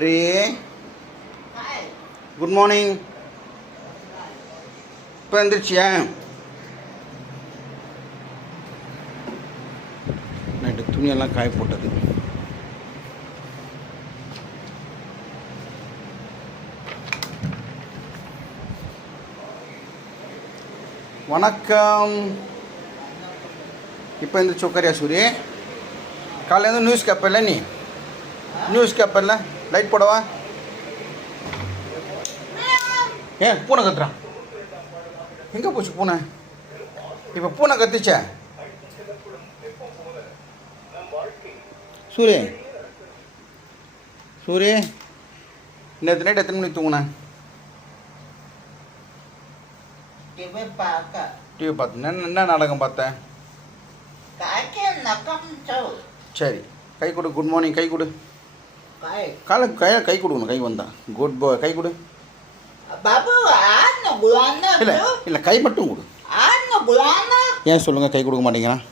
வெற்றி, good morning. இப்போ எழுந்திரிச்சியா? Night துணியெல்லாம் காய போட்டது. வணக்கம். இப்போ எழுந்திரிச்சு உட்காரியா சூரிய? காலையில் நியூஸ் கேப்பல்ல நீ? நியூஸ் கேப்பல்ல? லைட் போடவா? ஏன் பூனை கத்துறான்? எங்கே போச்சு பூனை? இப்போ பூனை கத்துச்ச சூரிய. சூரிய, நேற்று நைட் எத்தனை மணிக்கு தூங்குனேன்? டிவி பார்த்தேன். என்ன நாடகம் பார்த்தேன்? சரி, கை கொடு. குட் மார்னிங் கை கொடு. கை கொடுக்கணும். கை வந்தா குட் பாய். கை கொடு. இல்லை இல்லை, கை மட்டும் கொடு. ஏன் சொல்லுங்கள் கை கொடுக்க மாட்டேங்கிறான்?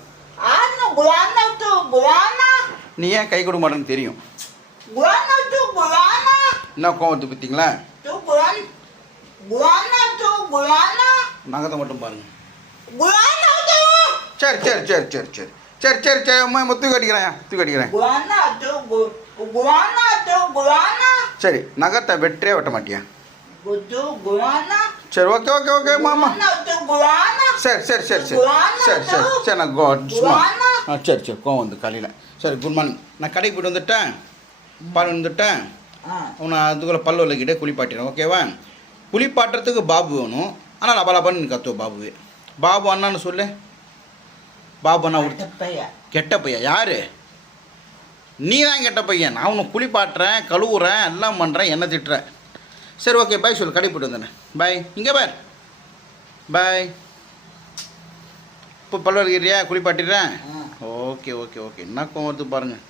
நீ ஏன் கை கொடுக்க மாட்டேன்னு தெரியும். என்ன கோவத்து பார்த்தீங்களா? நகத்தை மட்டும் பாருங்க. சரி சரி சரி சரி சரி சரி சரி சரி அம்மா தூக்கி அடிக்கிறேன். தூக்கி அடிக்கிறேன். சரி, நகத்தை வெட்டே வெட்ட மாட்டியா? சரி, ஓகே ஓகே ஓகே மாமா. சரி சரி சரி சரி சரி சரி சரி நான் சரி சரி கோவம் வந்து காலையில். சரி, குட் மார்னிங். நான் கடைக்கு போய்ட்டு வந்துட்டேன், பால் வந்துட்டேன். உன்னை அதுக்குள்ளே பல்லு விளக்கிட்டே குளிப்பாட்டிடுறேன், ஓகேவா? குளிப்பாட்டுறதுக்கு பாபு வேணும். ஆனால் லபலபான்னு கத்துவோம் பாபுவே. பாபு அண்ணான்னு சொல்லு. பாபு அண்ணா கெட்ட பையன் யாரு? நீ தான் கெட்ட பையன். நான் உன்னை குளிப்பாட்டுறேன், கழுவுறேன், எல்லாம் பண்ணுறேன், என்ன திட்டுறேன். சரி, ஓகே பாய் சொல்லு. கடை போய்ட்டு வந்தேன். பாய். இங்கே பார். பாய். இப்போ பல்லு வலிக்கிறியா? குளிப்பாட்டிடுறேன். Okay okay okay. என்ன கோவம் வருது பாருங்கள்.